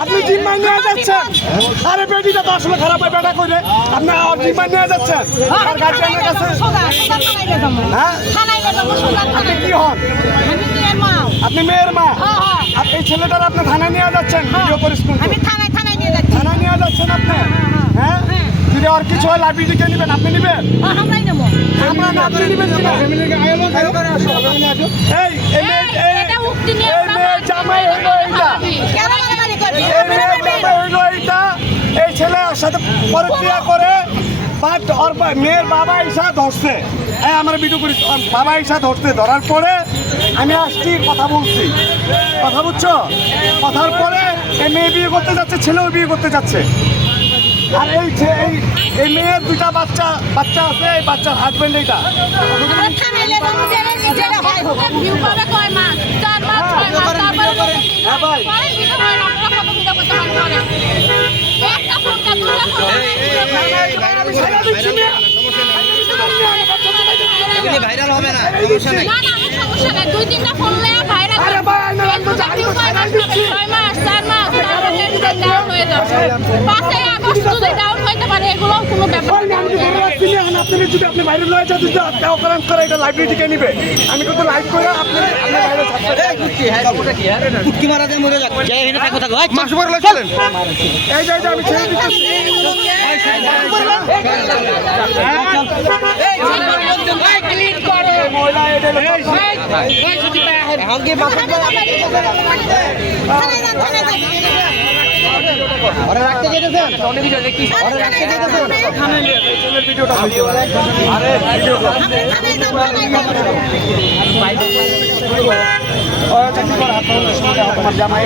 আপনি জিম্মায় নিয়ে যাচ্ছেন আরে বেটিটা তো আসলে খারাপ হয় বেটা করে আপনি আর জিম্মায় নিয়ে যাচ্ছেন আর গার্জিয়ানের কাছে হ্যাঁ আপনি কি হন আপনি মেয়ের মা আপনি এই ছেলেটার আপনি থানায় নিয়ে যাচ্ছেন ভিডিও করে স্কুল আমি থানায় থানায় নিয়ে যাচ্ছি থানায় নিয়ে যাচ্ছেন আপনি হ্যাঁ যদি আর কিছু হয় লাইব্রেরিকে নেবেন আপনি নেবেন হ্যাঁ, আমরাই নেব আমরা না আপনি নেবেন কিনা এই এই এই এটা উক্তি নিয়ে এই মেয়ের জামাই হইল এইটা কেন মারামারি করবি এই মেয়ের জামাই হইল এইটা এই ছেলের সাথে পরক্রিয়া করে বাট ওর মেয়ের বাবা ইসা ধরছে। এই আমার ভিডিও করি বাবা ইসা ধরছে। ধরার পরে আমি আসছি কথা বলছি। কথা বুঝছ? কথার পরে এই মেয়ে বিয়ে করতে যাচ্ছে ছেলেও বিয়ে করতে যাচ্ছে। আর এই এই এই মেয়ের দুইটা বাচ্চা বাচ্চা আছে এই বাচ্চার হাজবেন্ড এইটা। হয়। তারপরে হ্যাঁ। ভাই। ভাইরাল হবে না সমস্যা নাই সমস্যা নাই দুই তিনটা ফোন নেয়া ভাইরা আরে ভাই, আমি আমি তো ছয় মাস ছয় মাস চার মাস তারপরে ডাউন হয়ে যাবে পাঁচই আগস্ট যদি ডাউন হইতে পারে এগুলো কোনো ব্যাপার ভাই, আমি তো ধরে আপনি যদি আপনি বাইরে লয়ে যান, যদি আপনি অকারণ করে এটা লাইব্রেরিটিকে নিবে আমি কিন্তু লাইভ করে আপনি আপনি বাইরে থাকবেন। কুটকি মারা দিয়ে মরে যাক যাই এখানে থাকো থাকো মাস পরে এই যে এই যে আমি ছেড়ে দিচ্ছি মহিলা ঘরে রাখতে যেতেছেন ঘরে রাখতে যেতেছেন জামাই।